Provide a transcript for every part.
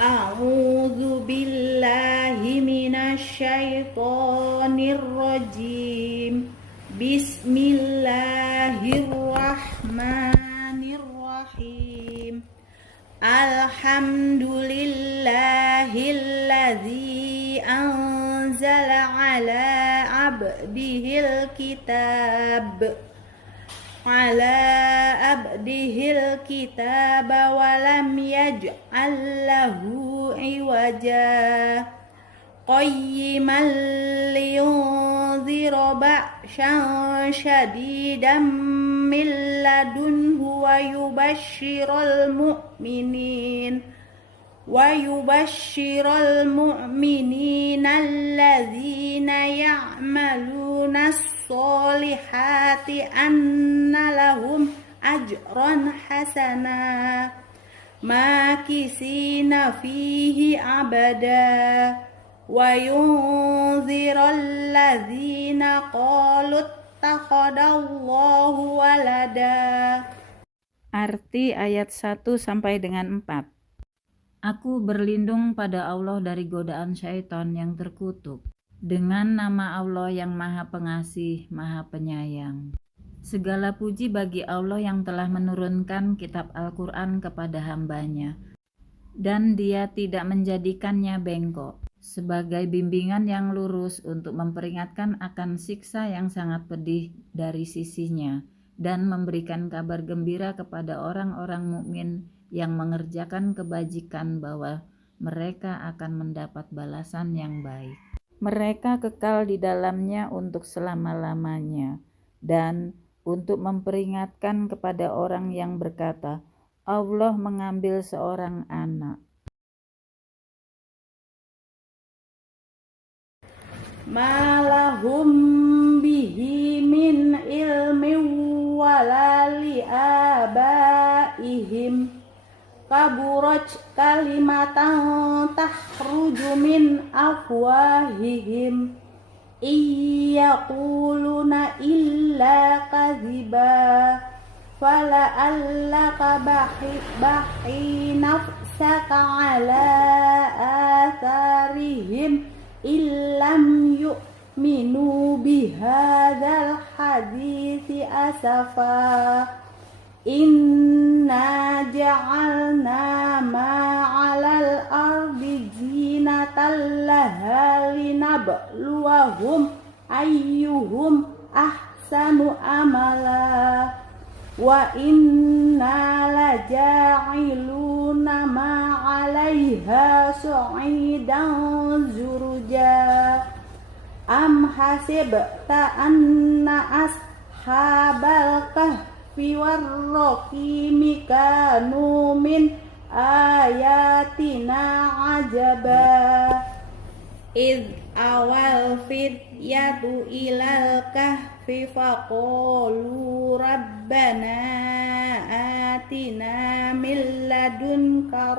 A'udzu billahi minasy syaithanir rajim. Bismillahirrahmanirrahim. Alhamdulillahilladzi anzala ala abdihil kitab wa lam yaj'al lahu iwaja qayyiman liyunzira ba'san syadidan min ladunhu wa yubashshiral mu'minina alladzina ya'maluna as-solihati anna lahum ajran hasana makisina fihi abada wa yunziral ladzina qalu ittakhadallahu walada. Arti ayat 1 sampai dengan 4. Aku berlindung pada Allah dari godaan syaitan yang terkutuk. Dengan nama Allah yang Maha Pengasih, Maha Penyayang. Segala puji bagi Allah yang telah menurunkan kitab Al-Quran kepada hambanya, dan Dia tidak menjadikannya bengkok, sebagai bimbingan yang lurus untuk memperingatkan akan siksa yang sangat pedih dari sisinya, dan memberikan kabar gembira kepada orang-orang mukmin yang mengerjakan kebajikan bahwa mereka akan mendapat balasan yang baik. Mereka kekal di dalamnya untuk selama-lamanya, dan untuk memperingatkan kepada orang yang berkata, Allah mengambil seorang anak. Malahum bihi min ilmin walali abaihim kaburat kalimatan takhruju min afwahihim iyaquluna illa kadhiba fala'allaka bahi nafsaka ala atharihim illam yu'minu bihadzal hadithi asafa. Inna ja'alna ma'alal ardi zinatan laha linabluwahum ayyuhum ahsanu amala wa inna laja'iluna ma'alaiha su'idan zurja. Am hasibta anna ashabal kahfi warraqimi kanu min ayatina ajaba. Idh awal fityatu ilal kahfi faqalu rabbana atina min ladunka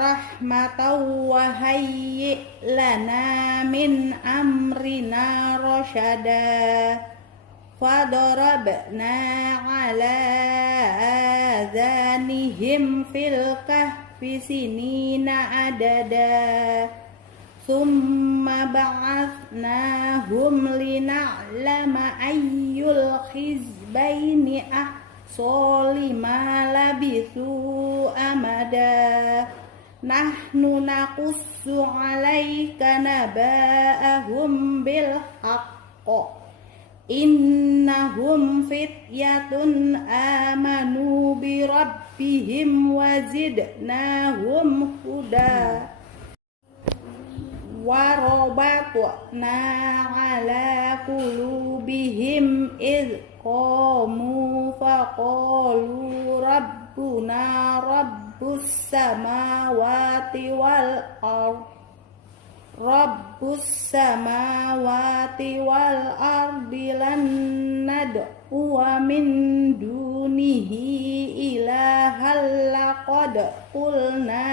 rahmatan wa hayyi' lana min amrina rasyada. Fadarabna ala adhanihim fil kahfi sinina adada thumma ba'athnahum lina'lama ayyul hizbaini ahsa lima labithu amada. Nahnu naqussu 'alaika naba'ahum bil haqq innahum fityatun amanu bi rabbihim wa zidnahum huda. Wa rabatna ala qulubihim idh qamu faqalu rabbuna rabbus samawati wal ardi lan nad'uwa min dunihi ilahal laqad qulna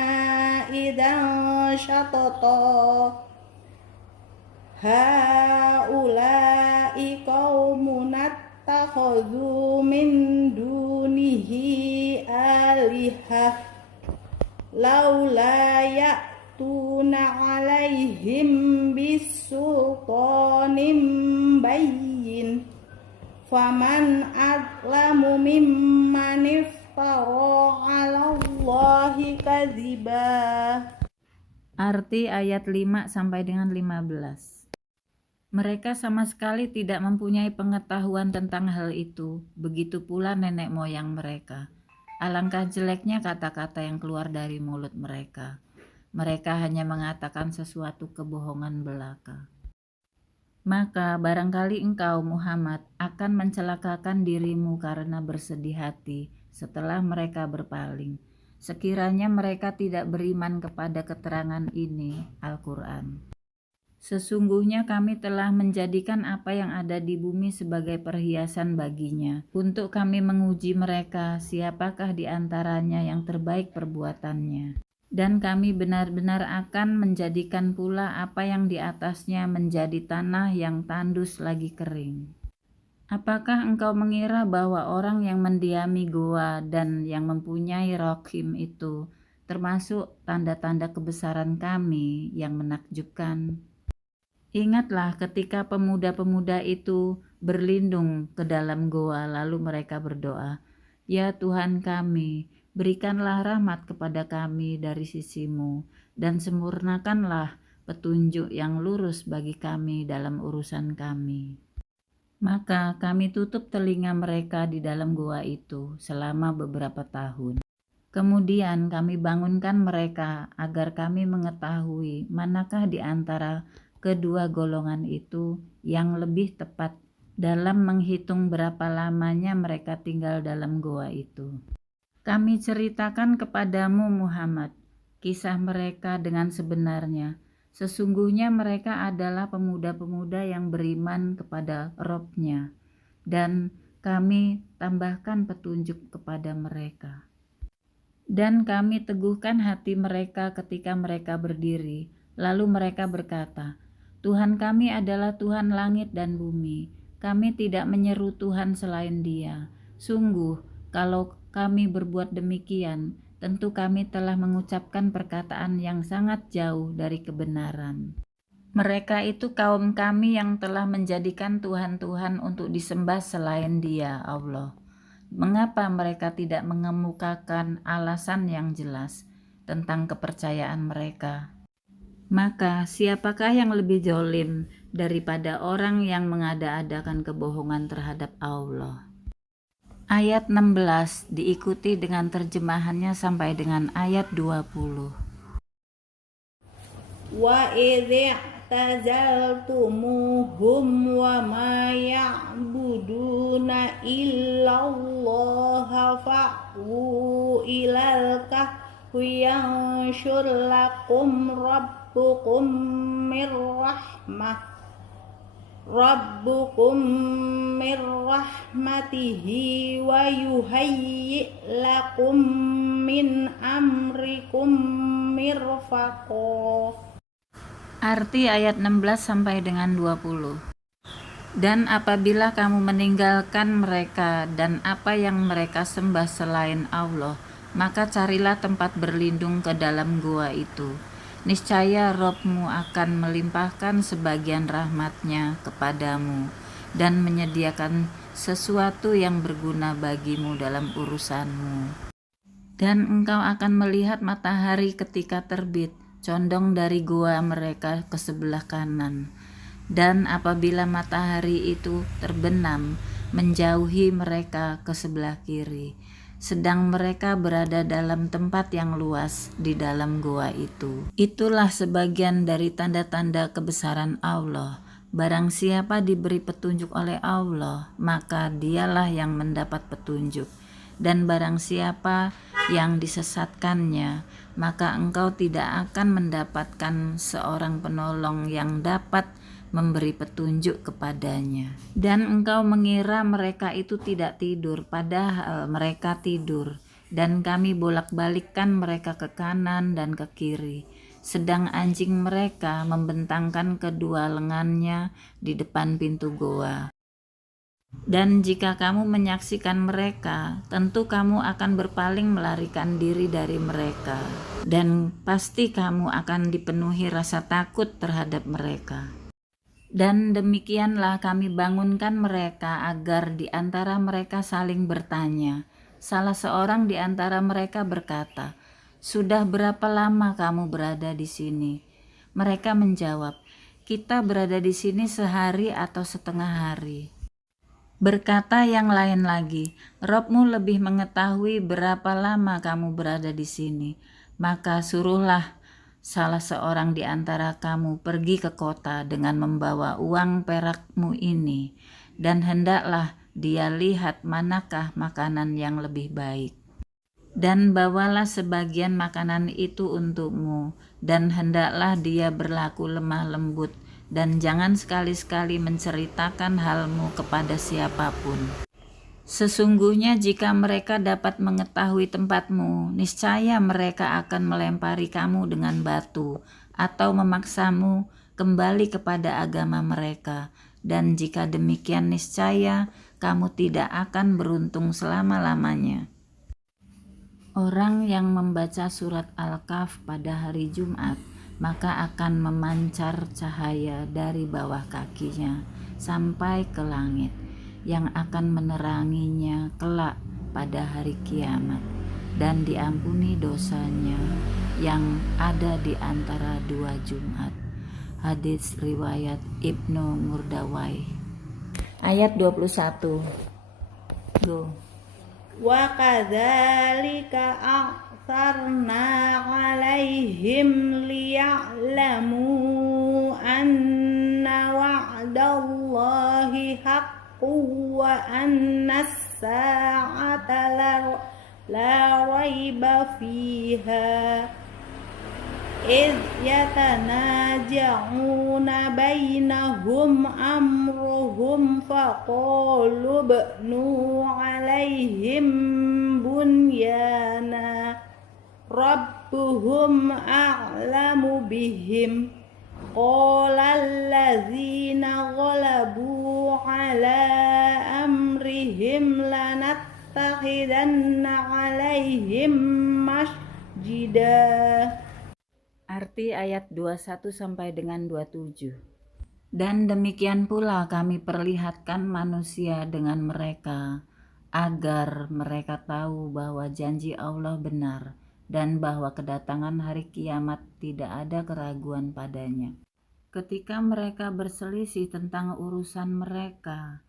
idzan syatata. Haula'i qaumun attakhadhu min dunihi alihah laula ya'tuna alaihim bisultanim bayyin faman adlamu mimman iftara 'alallahi kadziba. Arti ayat 5 sampai dengan 15. Mereka sama sekali tidak mempunyai pengetahuan tentang hal itu, begitu pula nenek moyang mereka. Alangkah jeleknya kata-kata yang keluar dari mulut mereka. Mereka hanya mengatakan sesuatu kebohongan belaka. Maka barangkali engkau, Muhammad, akan mencelakakan dirimu karena bersedih hati setelah mereka berpaling. Sekiranya mereka tidak beriman kepada keterangan ini, Al-Quran. Sesungguhnya kami telah menjadikan apa yang ada di bumi sebagai perhiasan baginya, untuk kami menguji mereka siapakah di antaranya yang terbaik perbuatannya. Dan kami benar-benar akan menjadikan pula apa yang di atasnya menjadi tanah yang tandus lagi kering. Apakah engkau mengira bahwa orang yang mendiami goa dan yang mempunyai rokhim itu termasuk tanda-tanda kebesaran kami yang menakjubkan? Ingatlah ketika pemuda-pemuda itu berlindung ke dalam goa lalu mereka berdoa, "Ya Tuhan kami, berikanlah rahmat kepada kami dari sisimu dan sempurnakanlah petunjuk yang lurus bagi kami dalam urusan kami." Maka kami tutup telinga mereka di dalam gua itu selama beberapa tahun. Kemudian kami bangunkan mereka agar kami mengetahui manakah di antara kedua golongan itu yang lebih tepat dalam menghitung berapa lamanya mereka tinggal dalam gua itu. Kami ceritakan kepadamu, Muhammad, kisah mereka dengan sebenarnya. Sesungguhnya mereka adalah pemuda-pemuda yang beriman kepada Robnya, dan kami tambahkan petunjuk kepada mereka. Dan kami teguhkan hati mereka ketika mereka berdiri, lalu mereka berkata, "Tuhan kami adalah Tuhan langit dan bumi, kami tidak menyeru Tuhan selain Dia. Sungguh, kalau kami berbuat demikian, tentu kami telah mengucapkan perkataan yang sangat jauh dari kebenaran." Mereka itu kaum kami yang telah menjadikan Tuhan-Tuhan untuk disembah selain Dia, Allah. Mengapa mereka tidak mengemukakan alasan yang jelas tentang kepercayaan mereka? Maka siapakah yang lebih zalim daripada orang yang mengada-adakan kebohongan terhadap Allah? Ayat 16 diikuti dengan terjemahannya sampai dengan ayat 20. Wa idh i'tazaltumuhum wa ma ya'buduna illallaha fa'u ilal kahfi yanshur lakum rabbukum mir rahmatihi wa yuhayyi lakum min amrikum mirfaqo. Arti ayat 16 sampai dengan 20. Dan apabila kamu meninggalkan mereka dan apa yang mereka sembah selain Allah, maka carilah tempat berlindung ke dalam gua itu. Niscaya Rabb-Mu akan melimpahkan sebagian rahmat-Nya kepadamu dan menyediakan sesuatu yang berguna bagimu dalam urusanmu. Dan engkau akan melihat matahari ketika terbit, condong dari gua mereka ke sebelah kanan. Dan apabila matahari itu terbenam, menjauhi mereka ke sebelah kiri, sedang mereka berada dalam tempat yang luas di dalam gua itu. Itulah sebagian dari tanda-tanda kebesaran Allah. Barang siapa diberi petunjuk oleh Allah, maka dialah yang mendapat petunjuk. Dan barang siapa yang disesatkannya, maka engkau tidak akan mendapatkan seorang penolong yang dapat memberi petunjuk kepadanya. Dan engkau mengira mereka itu tidak tidur, padahal mereka tidur. Dan kami bolak-balikkan mereka ke kanan dan ke kiri, sedang anjing mereka membentangkan kedua lengannya di depan pintu goa. Dan jika kamu menyaksikan mereka, tentu kamu akan berpaling melarikan diri dari mereka. Dan pasti kamu akan dipenuhi rasa takut terhadap mereka. Dan demikianlah kami bangunkan mereka agar di antara mereka saling bertanya. Salah seorang di antara mereka berkata, "Sudah berapa lama kamu berada di sini?" Mereka menjawab, "Kita berada di sini sehari atau setengah hari." Berkata yang lain lagi, "Robmu lebih mengetahui berapa lama kamu berada di sini. Maka suruhlah salah seorang di antara kamu pergi ke kota dengan membawa uang perakmu ini, dan hendaklah dia lihat manakah makanan yang lebih baik. Dan bawalah sebagian makanan itu untukmu, dan hendaklah dia berlaku lemah lembut, dan jangan sekali-sekali menceritakan halmu kepada siapapun. Sesungguhnya jika mereka dapat mengetahui tempatmu, niscaya mereka akan melempari kamu dengan batu atau memaksamu kembali kepada agama mereka. Dan jika demikian niscaya kamu tidak akan beruntung selama-lamanya." Orang yang membaca surat Al-Kahf pada hari Jumat, maka akan memancar cahaya dari bawah kakinya sampai ke langit, yang akan meneranginya kelak pada hari kiamat, dan diampuni dosanya yang ada di antara dua Jumat. Hadis riwayat Ibnu Murdawai. Ayat 21. Go. Wa kadzalika a'tharna 'alaihim liya'lamu anna wa'dallahi haqqun wa anna as-sa'ata la raiba fiha إذ يتنازعون بينهم أمرهم فقالوا ابنوا عليهم بنيانا ربهم أعلم بهم قال الذين غلبوا على أمرهم لنتخذن عليهم مسجدا. Arti ayat 21 sampai dengan 27. Dan demikian pula kami perlihatkan manusia dengan mereka, agar mereka tahu bahwa janji Allah benar, dan bahwa kedatangan hari kiamat tidak ada keraguan padanya. Ketika mereka berselisih tentang urusan mereka,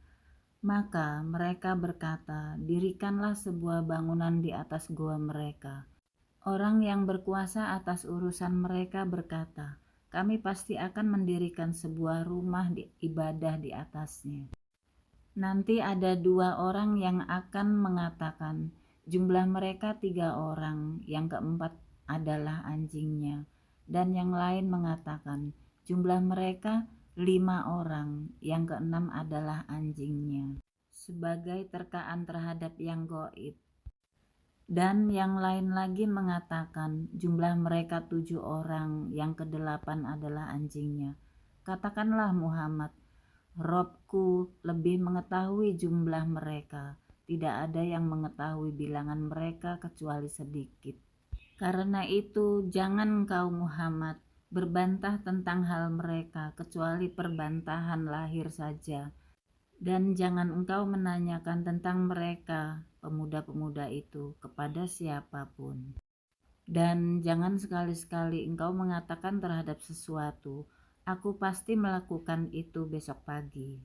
maka mereka berkata, "Dirikanlah sebuah bangunan di atas gua mereka." Orang yang berkuasa atas urusan mereka berkata, "Kami pasti akan mendirikan sebuah rumah ibadah di atasnya." Nanti ada dua orang yang akan mengatakan, "Jumlah mereka 3 orang, yang keempat adalah anjingnya." Dan yang lain mengatakan, "Jumlah mereka 5 orang, yang keenam adalah anjingnya." Sebagai terkaan terhadap yang gaib. Dan yang lain lagi mengatakan, "Jumlah mereka 7 orang, yang kedelapan adalah anjingnya." Katakanlah Muhammad, "Robku lebih mengetahui jumlah mereka. Tidak ada yang mengetahui bilangan mereka kecuali sedikit." Karena itu jangan engkau Muhammad berbantah tentang hal mereka, kecuali perbantahan lahir saja. Dan jangan engkau menanyakan tentang mereka, pemuda-pemuda itu, kepada siapapun. Dan jangan sekali-sekali engkau mengatakan terhadap sesuatu, "Aku pasti melakukan itu besok pagi."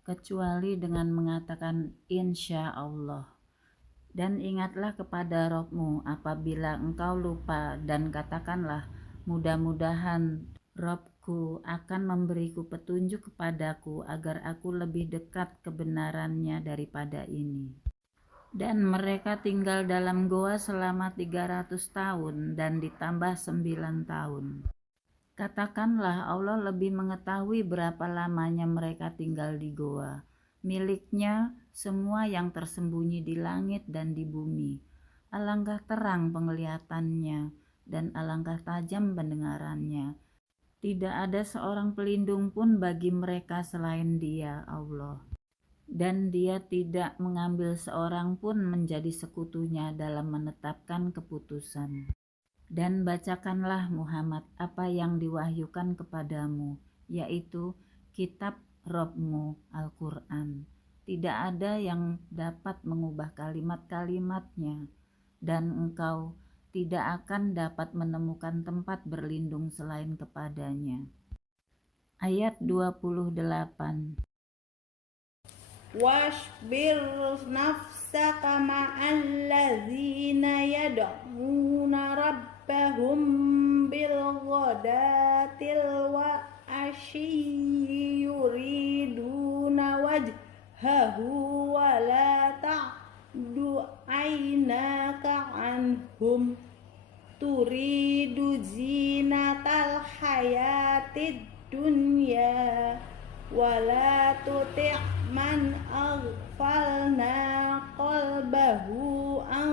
Kecuali dengan mengatakan insya Allah. Dan ingatlah kepada Robmu apabila engkau lupa, dan katakanlah, "Mudah-mudahan Robku akan memberiku petunjuk kepadaku agar aku lebih dekat kebenarannya daripada ini." Dan mereka tinggal dalam goa selama 300 tahun dan ditambah 9 tahun. Katakanlah, Allah lebih mengetahui berapa lamanya mereka tinggal di goa. Miliknya semua yang tersembunyi di langit dan di bumi. Alangkah terang penglihatannya dan alangkah tajam pendengarannya. Tidak ada seorang pelindung pun bagi mereka selain Dia, Allah. dan dia tidak mengambil seorang pun menjadi sekutunya dalam menetapkan keputusan. Dan bacakanlah Muhammad apa yang diwahyukan kepadamu, yaitu kitab Rabbmu Al-Quran. Tidak ada yang dapat mengubah kalimat-kalimatnya, dan engkau tidak akan dapat menemukan tempat berlindung selain kepadanya. Ayat 28. Wasbir nafsaka ma'allazina yad'una rabbahum bil ghadatil wa ashyi yuriduna wajhahu wa la ta'du aynaka anhum turidu zinatal hayatid dunya wala tuti' man aghfalna qalbahu an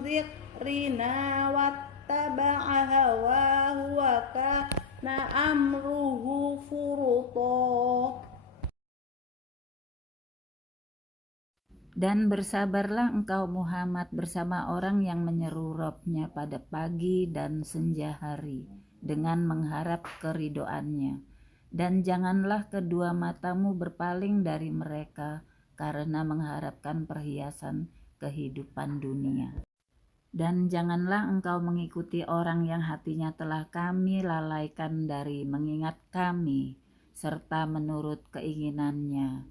dzikrina wattaba'a hawahu wa kana amruhu furuta. Dan bersabarlah engkau Muhammad bersama orang yang menyeru Rabb-nya pada pagi dan senja hari dengan mengharap keridoannya. Dan janganlah kedua matamu berpaling dari mereka karena mengharapkan perhiasan kehidupan dunia. Dan janganlah engkau mengikuti orang yang hatinya telah kami lalaikan dari mengingat kami, serta menurut keinginannya,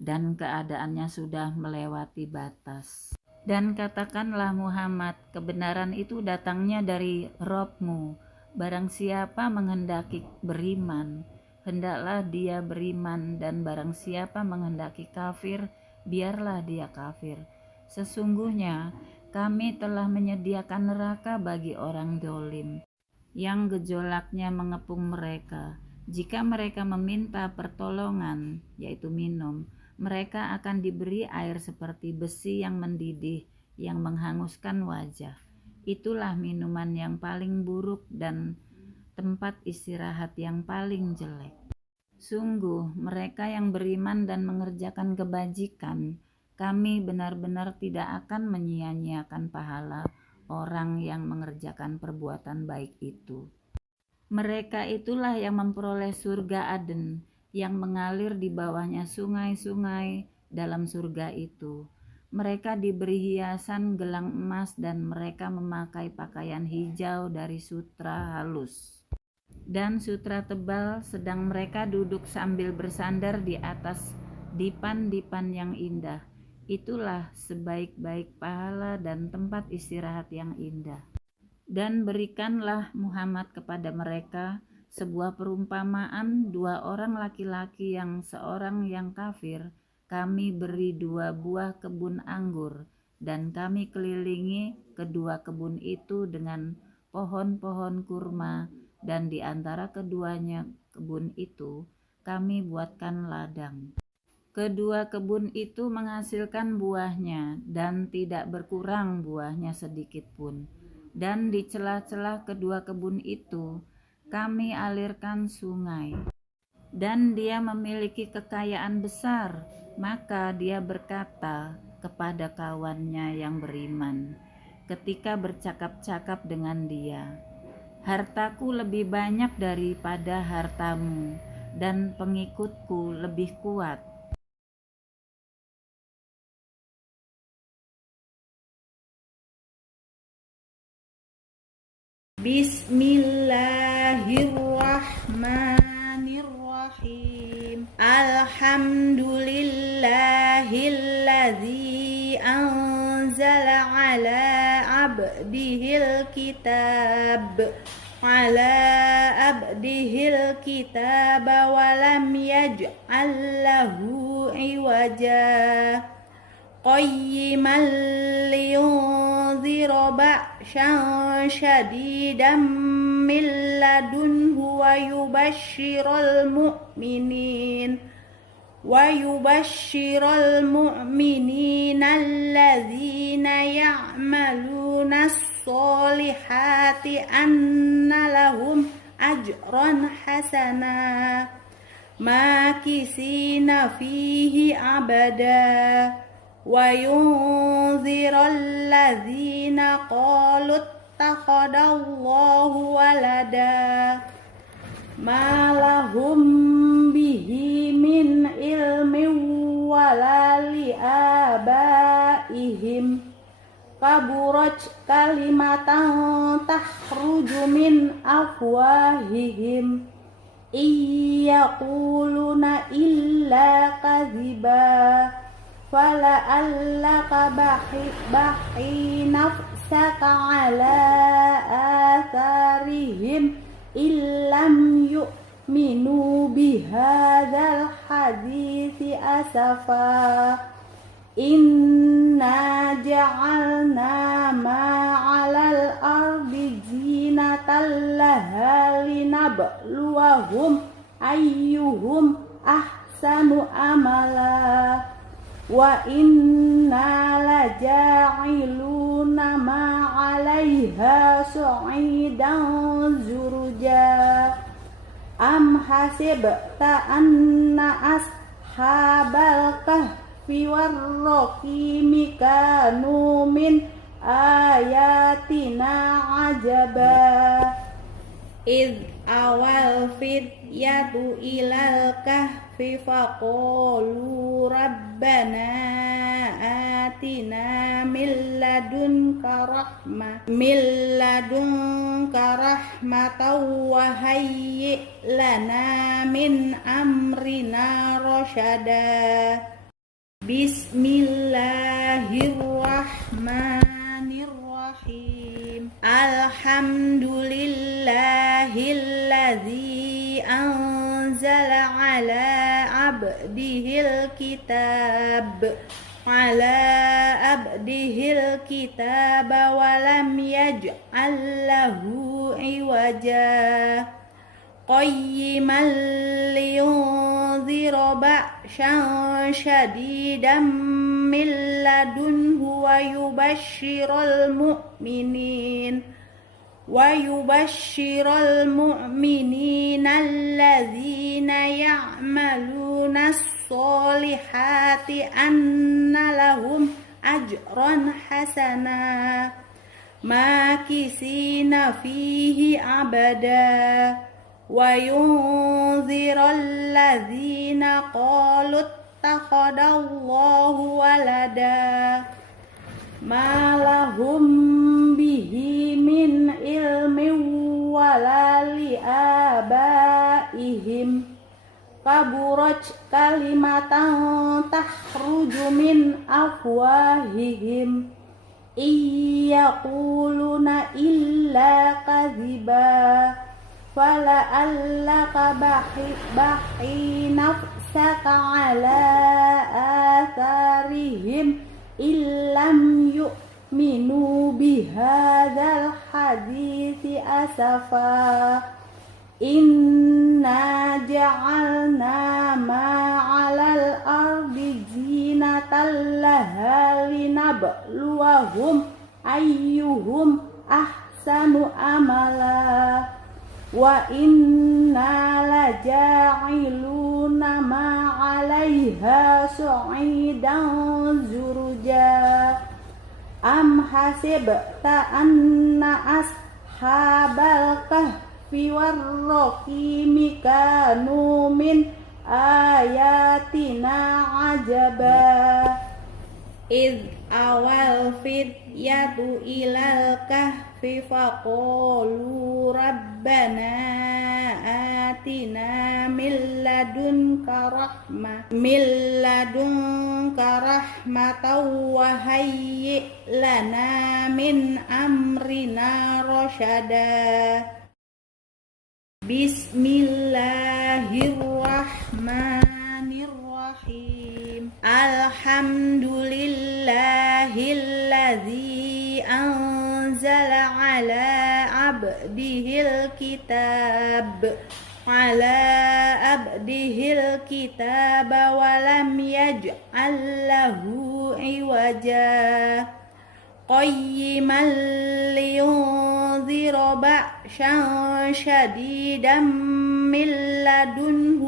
dan keadaannya sudah melewati batas. Dan katakanlah Muhammad, kebenaran itu datangnya dari Rabb-mu. Barang siapa menghendaki beriman, hendaklah dia beriman, dan barang siapa menghendaki kafir, biarlah dia kafir. Sesungguhnya kami telah menyediakan neraka bagi orang dolim, yang gejolaknya mengepung mereka. Jika mereka meminta pertolongan, yaitu minum, mereka akan diberi air seperti besi yang mendidih, yang menghanguskan wajah. Itulah minuman yang paling buruk dan tempat istirahat yang paling jelek. Sungguh mereka yang beriman dan mengerjakan kebajikan, kami benar-benar tidak akan menyia-nyiakan pahala orang yang mengerjakan perbuatan baik itu. Mereka itulah yang memperoleh surga Aden, yang mengalir di bawahnya sungai-sungai dalam surga itu. Mereka diberi hiasan gelang emas dan mereka memakai pakaian hijau dari sutra halus dan sutra tebal, sedang mereka duduk sambil bersandar di atas dipan-dipan yang indah. Itulah sebaik-baik pahala dan tempat istirahat yang indah. Dan berikanlah Muhammad kepada mereka sebuah perumpamaan dua orang laki-laki yang seorang yang kafir. Kami beri 2 buah kebun anggur, dan kami kelilingi kedua kebun itu dengan pohon-pohon kurma, dan di antara keduanya kebun itu kami buatkan ladang. Kedua kebun itu menghasilkan buahnya, dan tidak berkurang buahnya sedikit pun. Dan di celah-celah kedua kebun itu kami alirkan sungai. Dan dia memiliki kekayaan besar, maka dia berkata kepada kawannya yang beriman ketika bercakap-cakap dengan dia, hartaku lebih banyak daripada hartamu, dan pengikutku lebih kuat. Bismillahirrahmanirrahim. Alhamdulillahilladzi anzala ala abdihil kitab wa lam yaj'al lahu iwaja qayyiman liyunzira ba'san syadidan min ladunhu wa yubashshiral mu'minina alladzina ya'maluna as-solihati anna lahum ajran hasana ماكثين فيه أبدا وينذر الذين قالوا اتخذ الله ولدا ما لهم به من علم ولا لآبائهم كبرت كلمة تخرج من أفواههم إن يقولون إلا كذبا فلعلك باخع نفسك على آثارهم إن لم يؤمنوا بهذا الحديث أسفا إنا جعلنا ما على الأرض زينة لها لنبلوهم أيهم أحسن عملا وإنا لجاعلون ما عليها صعيدا زرجا أم حسبت أن أصحاب الكهف والرقيم كانوا من آياتنا عجبا إذ أوى الفتية إلى الكهف فقالوا ربنا آتنا من لدنك رحمة وهيئ لنا من أمرنا رشدا بسم الله الرحمن الرحيم الحمد لله الذي أنزل على عبده الكتاب ولم يجعل له عوجا قيما لينذر بأسا شديدا من لدنه ويبشر المؤمنين الذين يعملون الصالحات أن لهم أجرا حسنا ماكثين فيه أبدا وينذر الذين قالوا اتخذ الله ولدا ما لهم به من علم ولا لآبائهم كبرت كلمة تخرج من أفواههم إن يقولون إلا كذبا فلعلك باخع نفسك على آثارهم إن لم يؤمنوا بهذا الحديث أسفا إنا جعلنا ما على الأرض زينة لها لنبلوهم أيهم أحسن عملا وإنا لجاعلون ما عليها صعيدا زرجا أم حسبت أن أصحاب الكهف والرقيم كانوا من آياتنا عجبا إذ أوى الفتية إلى الكهف فقالوا ربنا آتنا من لدنك رحمة وهيئ لنا من أمرنا رشدا بسم الله الرحمن الرحيم الحمد لله الذي أنزل على عبده الكتاب ولم يجعل له عوجا قيما لينذر بأسا شديدا من لدنه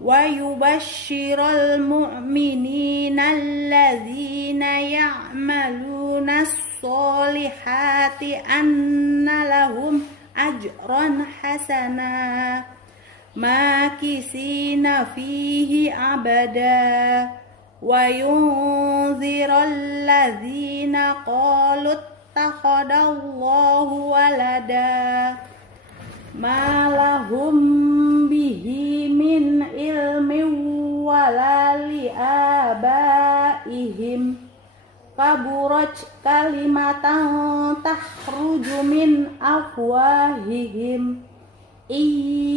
ويبشر المؤمنين الذين يعملون الصالحات أن لهم أجرا حسنا ماكثين فيه أبدا وينذر الذين قالوا اتخذ الله ولدا ما لهم به من علم ولا لآبائهم كبرت كلمة تخرج من أفواههم إن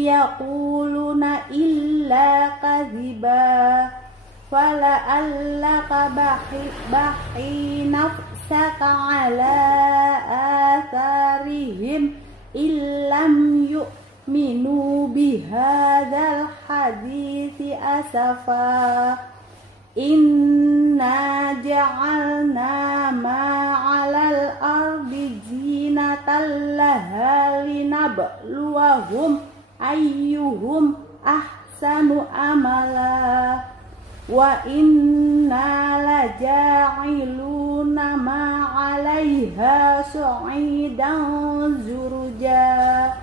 يقولون إلا كذبا فلعلك باخع نفسك على آثارهم إن لم يؤمنوا بهذا الحديث أسفا إنا جعلنا ما على الأرض زينة لها لنبلوهم أيهم أحسن أملا وإنا لجاعلون ما عليها صعيدا زرجا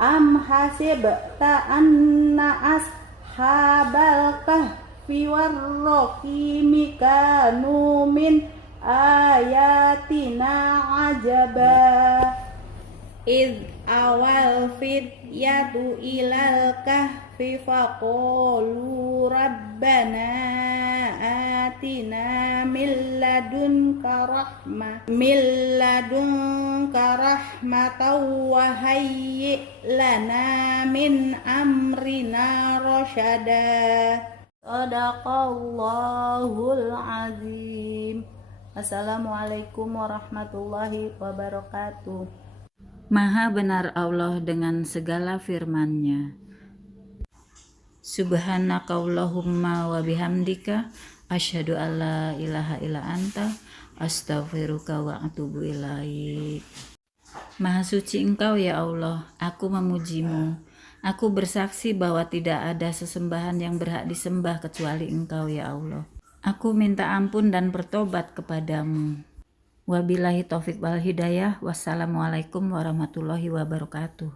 أم حسبت أن أصحاب الكهف والرقيم كانوا من آياتنا عجبا إذ أوى الفتية إلى الكهف فقالوا ربنا آتنا من لدنك رحمة وهيئ لنا من أمرنا رشدا Sadaqallahul azim. Assalamualaikum warahmatullahi wabarakatuh. Maha benar Allah dengan segala firman-Nya. Subhanakallahumma wa bihamdika asyhadu an la ilaha illa anta astaghfiruka wa atubu ilaik. Maha suci Engkau ya Allah, aku memuji-Mu. Aku bersaksi bahwa tidak ada sesembahan yang berhak disembah kecuali Engkau ya Allah. Aku minta ampun dan bertobat kepadamu. Wabillahi taufik wal hidayah. Wassalamualaikum warahmatullahi wabarakatuh.